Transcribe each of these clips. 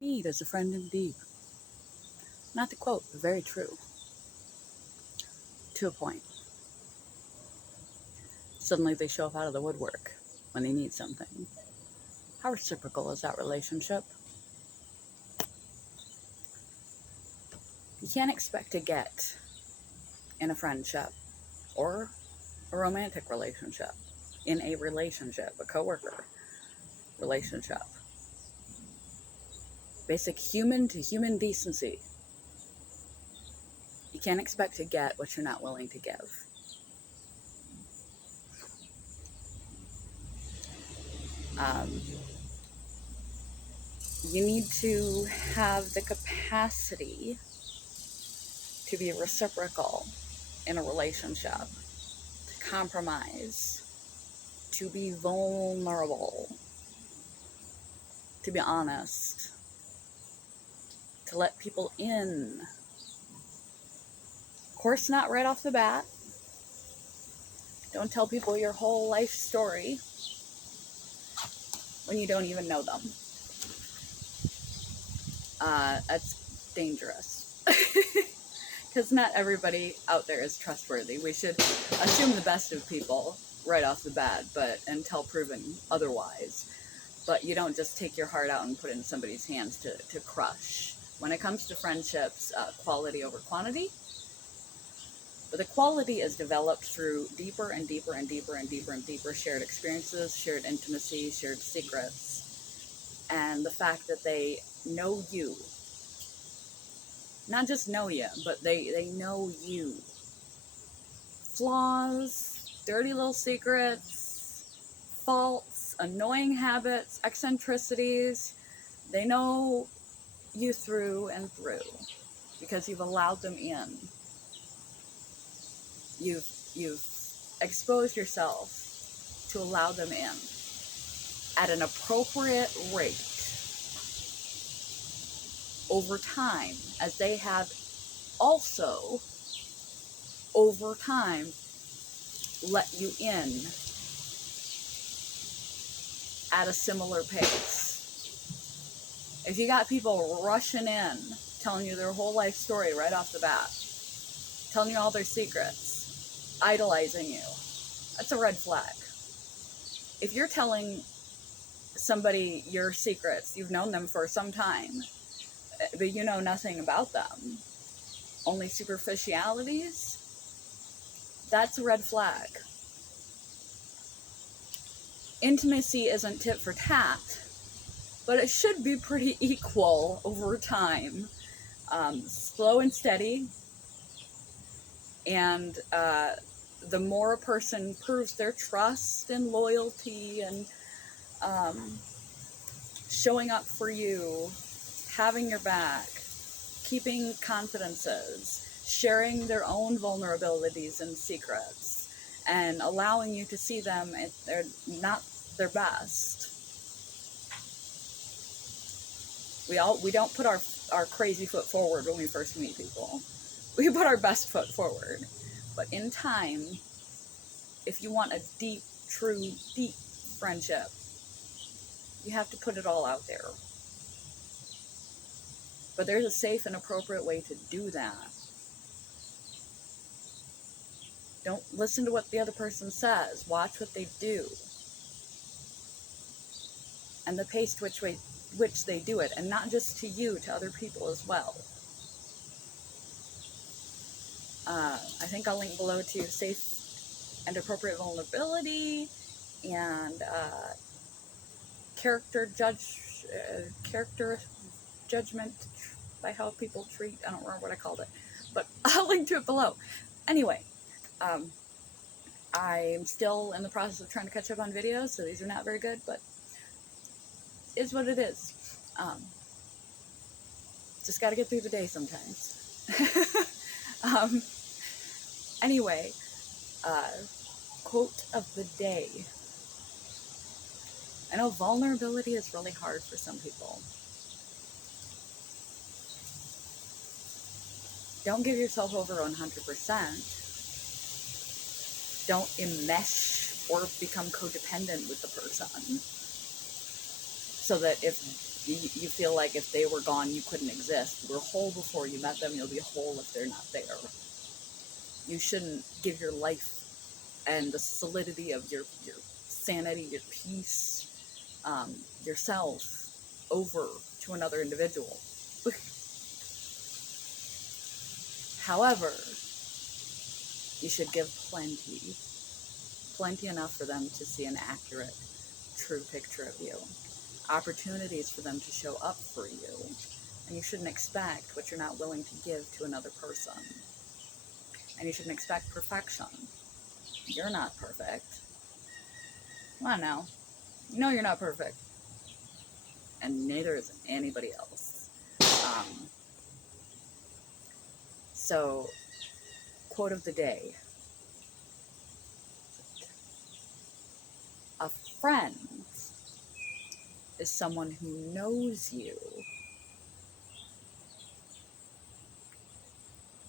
Need as a friend indeed. Not to quote, but very true. To a point. Suddenly they show up out of the woodwork when they need something. How reciprocal is that relationship? You can't expect to get in a friendship or a romantic relationship, in a relationship, a coworker relationship. Basic human to human decency. You can't expect to get what you're not willing to give. You need to have the capacity to be reciprocal in a relationship, to compromise, to be vulnerable, to be honest, to let people in. Of course, not right off the bat. Don't tell people your whole life story when you don't even know them. That's dangerous. Because not everybody out there is trustworthy. We should assume the best of people right off the bat, but until proven otherwise. But you don't just take your heart out and put it in somebody's hands to crush. When it comes to friendships, quality over quantity. But the quality is developed through deeper and deeper and deeper and deeper and deeper shared experiences, shared intimacy, shared secrets, and the fact that they know you. Not just know you, but they know you. Flaws, dirty little secrets, faults, annoying habits, eccentricities. They know you through and through because you've allowed them in. You've exposed yourself to allow them in at an appropriate rate over time, as they have also over time let you in at a similar pace. If you got people rushing in, telling you their whole life story right off the bat, telling you all their secrets, idolizing you, that's a red flag. If you're telling somebody your secrets, you've known them for some time, but you know nothing about them, only superficialities, that's a red flag. Intimacy isn't tit for tat, but it should be pretty equal over time. Slow and steady, and the more a person proves their trust and loyalty and showing up for you, having your back, keeping confidences, sharing their own vulnerabilities and secrets, and allowing you to see them if they're not their best. We don't put our crazy foot forward when we first meet people. We put our best foot forward. But in time, if you want a deep, true, deep friendship, you have to put it all out there. But there's a safe and appropriate way to do that. Don't listen to what the other person says. Watch what they do. And the pace to which they do it. And not just to you, to other people as well. I think I'll link below to safe and appropriate vulnerability and character judgment by how people treat. I don't remember what I called it, but I'll link to it below. Anyway, I'm still in the process of trying to catch up on videos, so these are not very good, but it's what it is. Just got to get through the day sometimes. Anyway, quote of the day. I know vulnerability is really hard for some people. Don't give yourself over 100%. Don't enmesh or become codependent with the person. So that if You feel like if they were gone, you couldn't exist. You were whole before you met them, you'll be whole if they're not there. You shouldn't give your life and the solidity of your sanity, your peace, yourself over to another individual. However, you should give plenty enough for them to see an accurate, true picture of you. Opportunities for them to show up for you. And you shouldn't expect what you're not willing to give to another person. And you shouldn't expect perfection. You're not perfect. Come on now. You know you're not perfect. And neither is anybody else. So, quote of the day. A friend is someone who knows you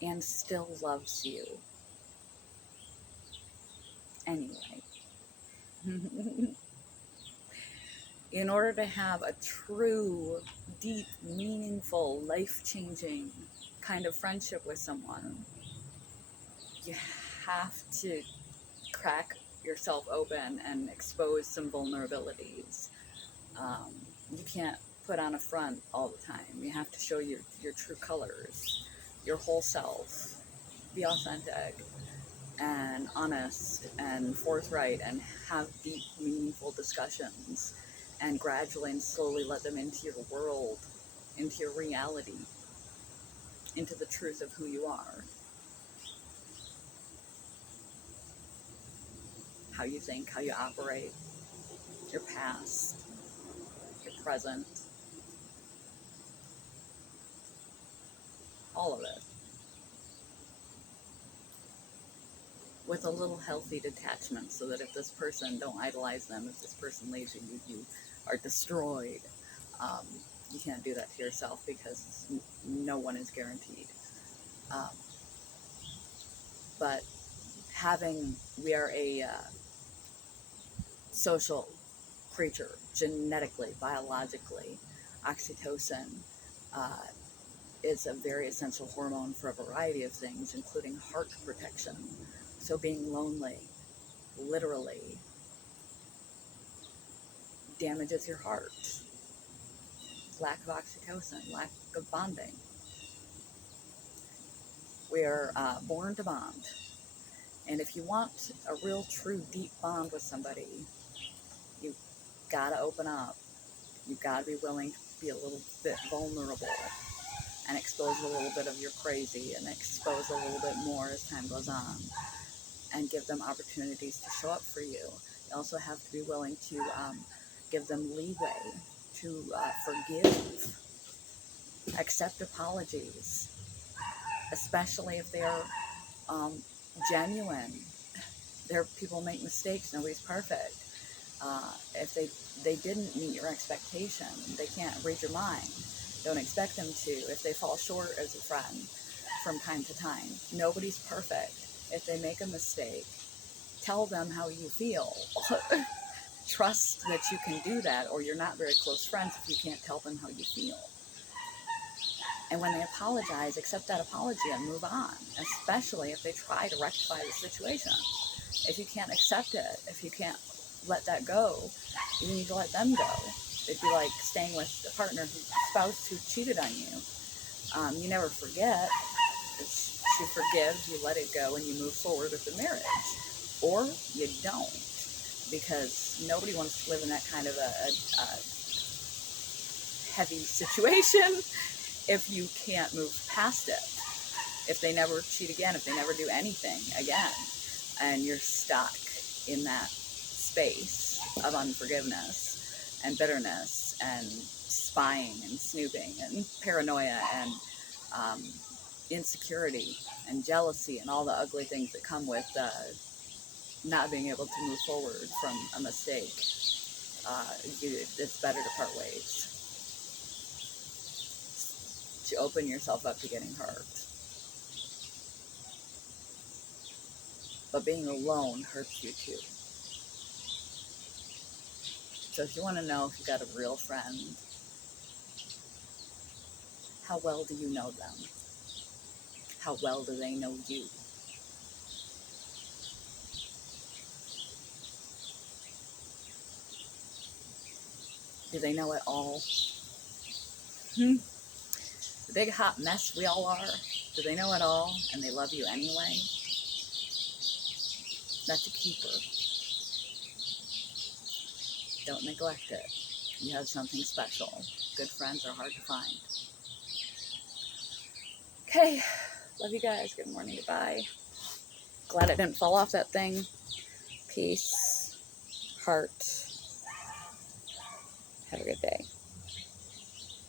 and still loves you. Anyway. In order to have a true, deep, meaningful, life-changing kind of friendship with someone, you have to crack yourself open and expose some vulnerabilities. You can't put on a front all the time. You have to show your true colors, your whole self, be authentic and honest and forthright, and have deep, meaningful discussions, and gradually and slowly let them into your world, into your reality, into the truth of who you are, how you think, how you operate, your past, your present, all of it, with a little healthy detachment, so that if this person, don't idolize them, if this person leaves you, you are destroyed. You can't do that to yourself, because no one is guaranteed. But we are a social creature, genetically, biologically. Oxytocin is a very essential hormone for a variety of things, including heart protection. So being lonely, literally, damages your heart. Lack of oxytocin, lack of bonding. We're born to bond. And if you want a real, true, deep bond with somebody, you gotta open up. You gotta be willing to be a little bit vulnerable and expose a little bit of your crazy, and expose a little bit more as time goes on, and give them opportunities to show up for you. You also have to be willing to give them leeway to forgive, accept apologies, especially if they are genuine. People make mistakes, nobody's perfect. If they didn't meet your expectation, they can't read your mind. Don't expect them to. If they fall short as a friend from time to time, nobody's perfect. If they make a mistake, tell them how you feel. Trust that you can do that, or you're not very close friends if you can't tell them how you feel. And when they apologize, accept that apology and move on, especially if they try to rectify the situation. If you can't accept it, if you can't let that go, you need to let them go. It'd be like staying with a partner, spouse who cheated on you. You never forget. She forgives, you let it go, and you move forward with the marriage. Or you don't, because nobody wants to live in that kind of a heavy situation if you can't move past it. If they never cheat again, if they never do anything again, and you're stuck in that space of unforgiveness and bitterness and spying and snooping and paranoia and insecurity and jealousy and all the ugly things that come with not being able to move forward from a mistake, it's better to part ways. To open yourself up to getting hurt. But being alone hurts you too. So if you want to know if you got a real friend, How well do you know them? How well do they know you? Do they know it all? The big hot mess we all are. Do they know it all and they love you anyway? That's a keeper. Don't neglect it. You have something special. Good friends are hard to find. Okay, love you guys. Good morning, goodbye. Glad it didn't fall off that thing. Peace, heart. Have a good day.